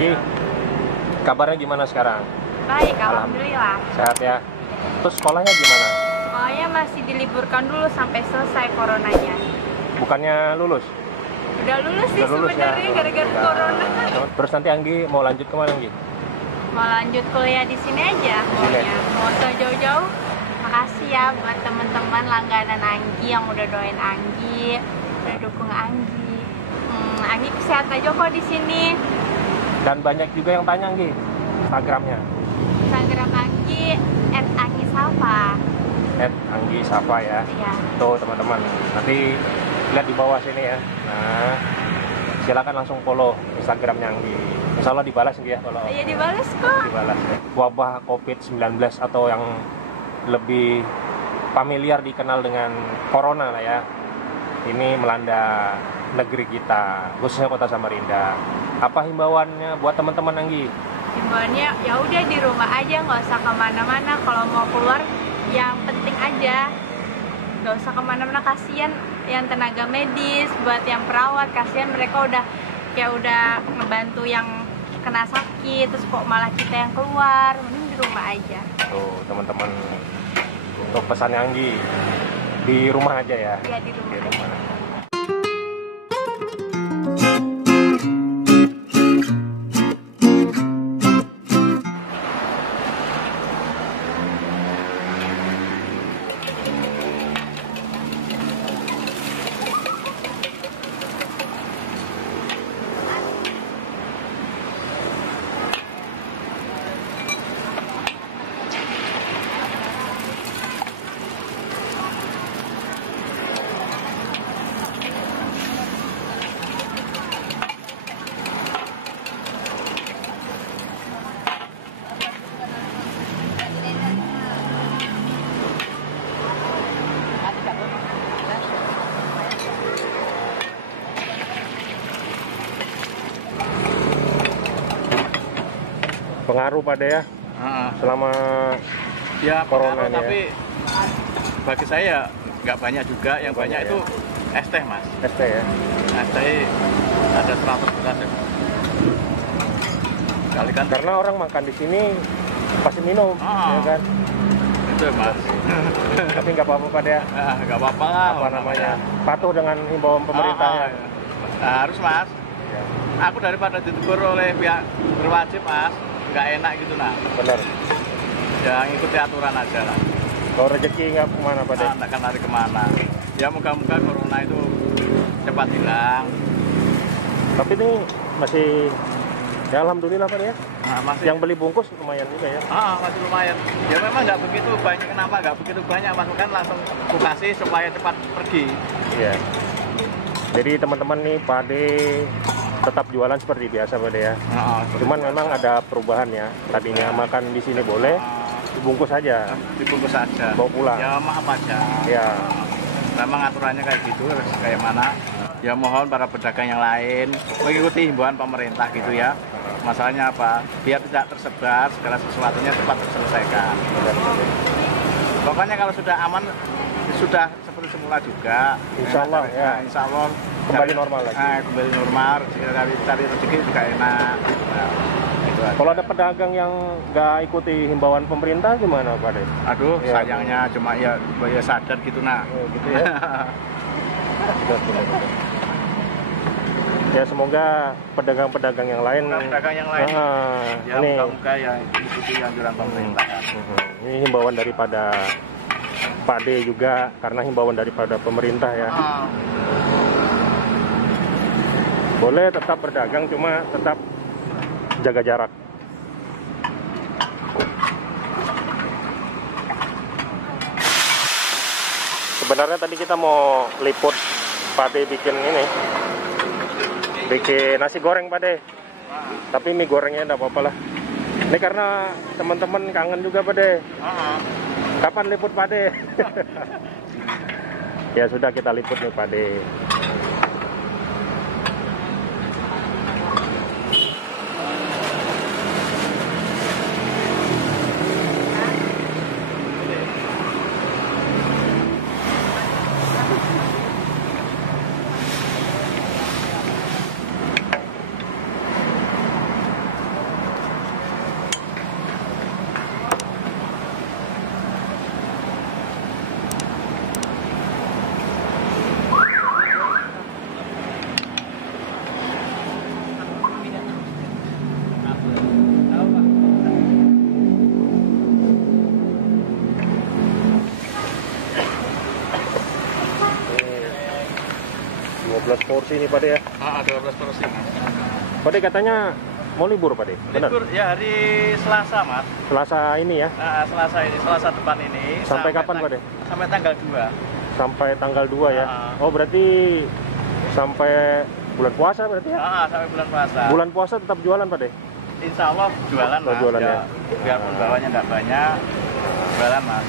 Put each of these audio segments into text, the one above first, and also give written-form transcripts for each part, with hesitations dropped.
Ki, kabarnya gimana sekarang? Baik, alhamdulillah. Sehat ya? Terus sekolahnya gimana? Sekolahnya masih diliburkan dulu sampai selesai coronanya. Bukannya lulus? Udah lulus sih Udah lulus sebenarnya ya? gara-gara Udah. corona. Terus nanti Anggi mau lanjut kemana Anggi? Mau lanjut kuliah di sini aja maunya. Mau usah jauh-jauh. Makasih ya buat teman-teman langganan Anggi yang udah doain Anggi, udah dukung Anggi. Anggi sehat aja kok di sini. Dan banyak juga yang tanya Anggi, Instagramnya. Instagram Anggi @anggisafa. Anggi Safa ya. Iya. Tuh teman-teman, nanti lihat di bawah sini ya. Nah, silakan langsung follow Instagramnya Anggi. Insya Allah dibalas Anggi ya kalau Iya dibalas kok. dibalas ya. Wabah COVID-19 atau yang lebih familiar dikenal dengan Corona lah ya. Ini melanda negeri kita, khususnya Kota Samarinda. Apa himbauannya buat teman-teman Anggi? Himbauannya ya udah di rumah aja, nggak usah kemana-mana. Kalau mau keluar yang penting aja, nggak usah kemana-mana. Kasian yang tenaga medis, buat yang perawat, kasian mereka udah ngebantu yang kena sakit, terus kok malah kita yang keluar. Mending di rumah aja. Tuh teman-teman, untuk pesannya Anggi, di rumah aja ya. Iya di rumah. Di rumah. Pengaruh pada ya selama ya corona pengaruh, ini tapi ya. bagi saya nggak banyak juga. Yang banyak ya. itu es teh mas. Es teh ya. Es teh ada 100 ya. Kalikan Karena orang makan di sini pasti minum, ya kan? itu ya mas. Tapi nggak apa-apa pada ya. Nggak apa-apa lah. Apa namanya? Patuh dengan himbauan pemerintahnya. Harus mas. Ya, Aku daripada ditegur oleh pihak berwajib mas, nggak enak gitu nah. benar. Ya ngikuti aturan aja lah. Kalau rezeki nggak kemana pada? Nah, akan lari kemana? Ya moga-moga corona itu cepat hilang. Tapi ini masih, ya alhamdulillah pada ya. Nah, masih. Yang beli bungkus lumayan juga ya. Masih lumayan. Ya memang nggak begitu banyak. Kenapa nggak begitu banyak? Mas kan langsung kasih supaya cepat pergi. Iya. Jadi teman-teman nih Pade tetap jualan seperti biasa Pade ya. Cuman memang ada perubahan ya. Tadinya makan di sini boleh, dibungkus aja, Dibungkus saja. bawa pulang. Ya maaf aja. Ya. Memang aturannya kayak gitu, kayak mana? Ya mohon para pedagang yang lain mengikuti himbauan pemerintah gitu ya. Masalahnya apa? Biar tidak tersebar, segala sesuatunya cepat terselesaikan. Pokoknya kalau sudah aman, sudah seperti semula juga. Insya Allah ya. Insya Allah Kembali normal lagi. Kembali normal, cari rezeki juga enak. Nah, itu aja. Kalau ada pedagang yang nggak ikuti himbauan pemerintah gimana Pade? Aduh, Ya, sayangnya cuma ya sadar gitu nah. Gitu ya. Betul. Ya semoga pedagang-pedagang yang lain. Pedagang yang lain. Ya Ini. moga-moga ya ikuti anjuran pemerintah. Ini himbauan daripada Pade juga, karena himbauan daripada pemerintah ya. Boleh tetap berdagang, cuma tetap jaga jarak. Sebenarnya tadi kita mau liput Pade bikin ini, bikin nasi goreng Pade. Tapi mie gorengnya enggak apa-apa lah. Ini karena teman-teman kangen juga Pade. Kapan liput Pade? Ya sudah, kita liput nih Pade. porsi nih Pak De ya. 12 porsi. Pak De katanya mau libur Pak De? Benar? Libur ya hari Selasa Mas. Selasa ini ya? Selasa ini, Selasa depan ini. Sampai kapan Pak De? Sampai tanggal 2. Sampai tanggal 2 ya? Oh berarti sampai bulan puasa berarti ya? Sampai bulan puasa. Bulan puasa tetap jualan Pak De? Insya Allah jualan Mas. Jualan ya? Biarpun bawahnya nggak banyak, jualan Mas.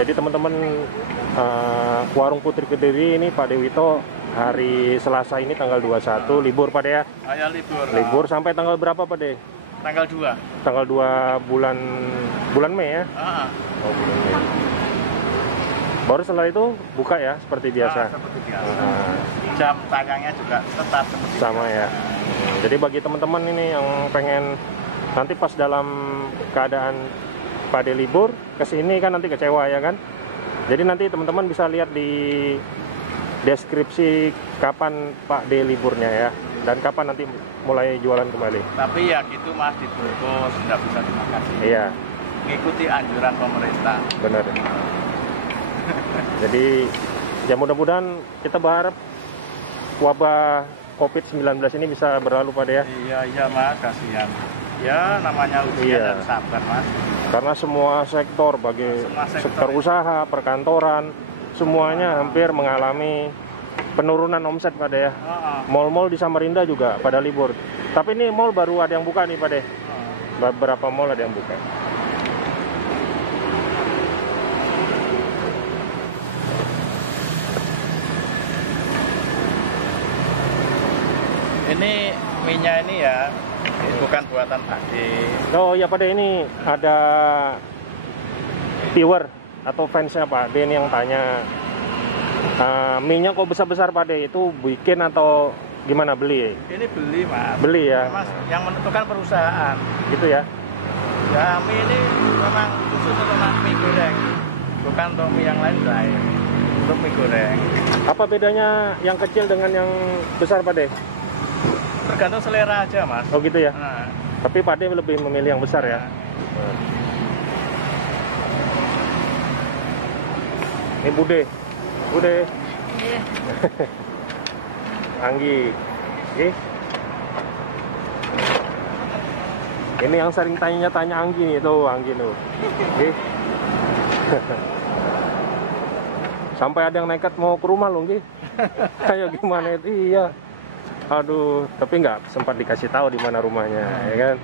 Jadi teman-teman Warung Putri Kediri ini Pak Dewito hari Selasa ini tanggal 21 libur Pak De ya? Ya libur. Libur sampai tanggal berapa Pak De? Tanggal 2. Tanggal 2 bulan Mei ya? Oh bulan Mei. Baru setelah itu buka ya seperti biasa? Seperti biasa. Jam tayangnya juga tetap seperti sama biasa. Ya? Jadi bagi teman-teman ini yang pengen nanti pas dalam keadaan Pak De libur kesini kan nanti kecewa ya kan? Jadi nanti teman-teman bisa lihat di deskripsi kapan Pak De liburnya ya, dan kapan nanti mulai jualan kembali. Tapi ya gitu Mas, dibungkus, nggak bisa terima kasih. Iya. Ngikuti anjuran pemerintah. Benar. Jadi ya mudah-mudahan kita berharap wabah COVID-19 ini bisa berlalu Pak De ya. Iya Mas, kasihan. Ya namanya ujian dan sabar Mas. Karena semua sektor sektor usaha, perkantoran, semuanya hampir mengalami penurunan omset Pak De ya. Mall-mall di Samarinda juga pada libur. Tapi ini mall baru ada yang buka nih Pak De. Beberapa mall ada yang buka. Ini minyak ini ya, bukan buatan Pak De. Oh iya Pak De, ini ada viewer atau fansnya Pak De ini yang tanya, minyak kok besar-besar Pak De, itu bikin atau gimana, beli? Ini beli Mas. Beli ya? Mas, yang menentukan perusahaan. Gitu ya? Ya mie ini memang khusus untuk mie goreng, bukan untuk mie yang lain. Untuk mie goreng. Apa bedanya yang kecil dengan yang besar Pak De? Tergantung selera aja Mas. Oh gitu ya? Tapi Pak De lebih memilih yang besar ya? Ini Bude. Iya. Anggi. Ini yang sering tanya Anggi nih, tuh Anggi tuh. Sampai ada yang nekat mau ke rumah loh, Anggi. Kayak gimana itu? Iya. Aduh, tapi nggak sempat dikasih tahu di mana rumahnya, ya kan?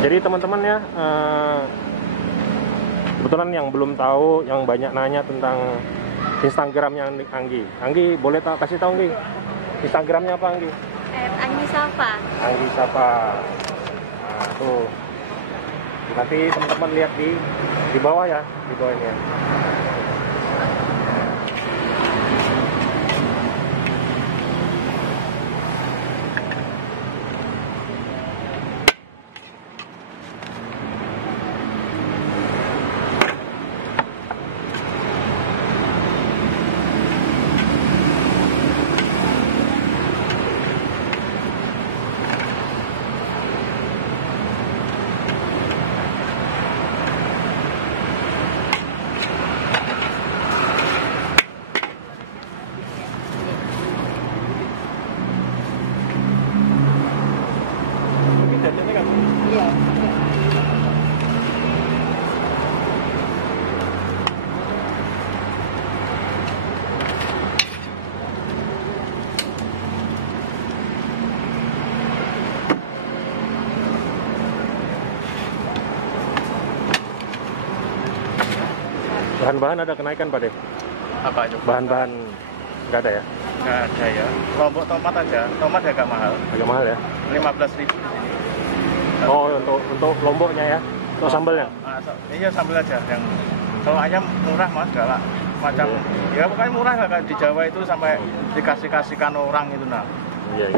Jadi teman-teman ya, kebetulan yang belum tahu, yang banyak nanya tentang Instagramnya Anggi. Anggi, boleh kasih tahu Anggi? Instagramnya apa Anggi? Anggi Sapa. Anggi Sapa. Nah, tuh. Nanti teman-teman lihat di bawah ya, di bawah ini ya. Bahan-bahan ada kenaikan Pak De? Apa itu? Bahan-bahan nggak ada ya? Nggak ada ya. Lombok tomat aja. Tomat agak mahal. Agak mahal ya? 15.000 di sini. Oh, untuk lomboknya ya? Untuk sambalnya? Iya, sambal aja. Yang kalau ayam murah Mas, galak. Macam ya pokoknya murah lah kayak di Jawa itu sampai dikasihkan orang itu nah. Iya.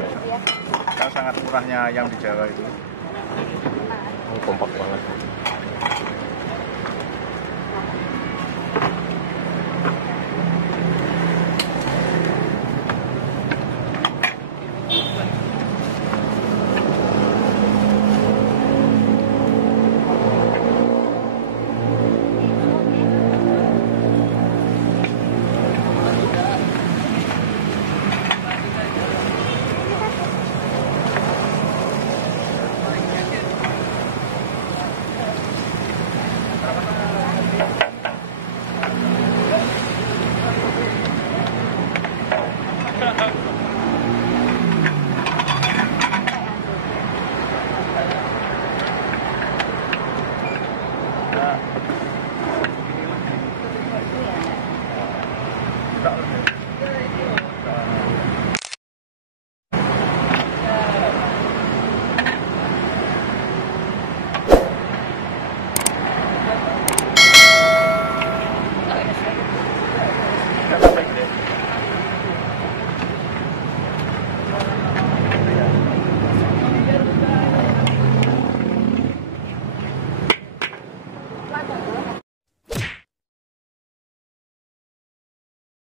Kan sangat murahnya ayam di Jawa itu. Kompak banget.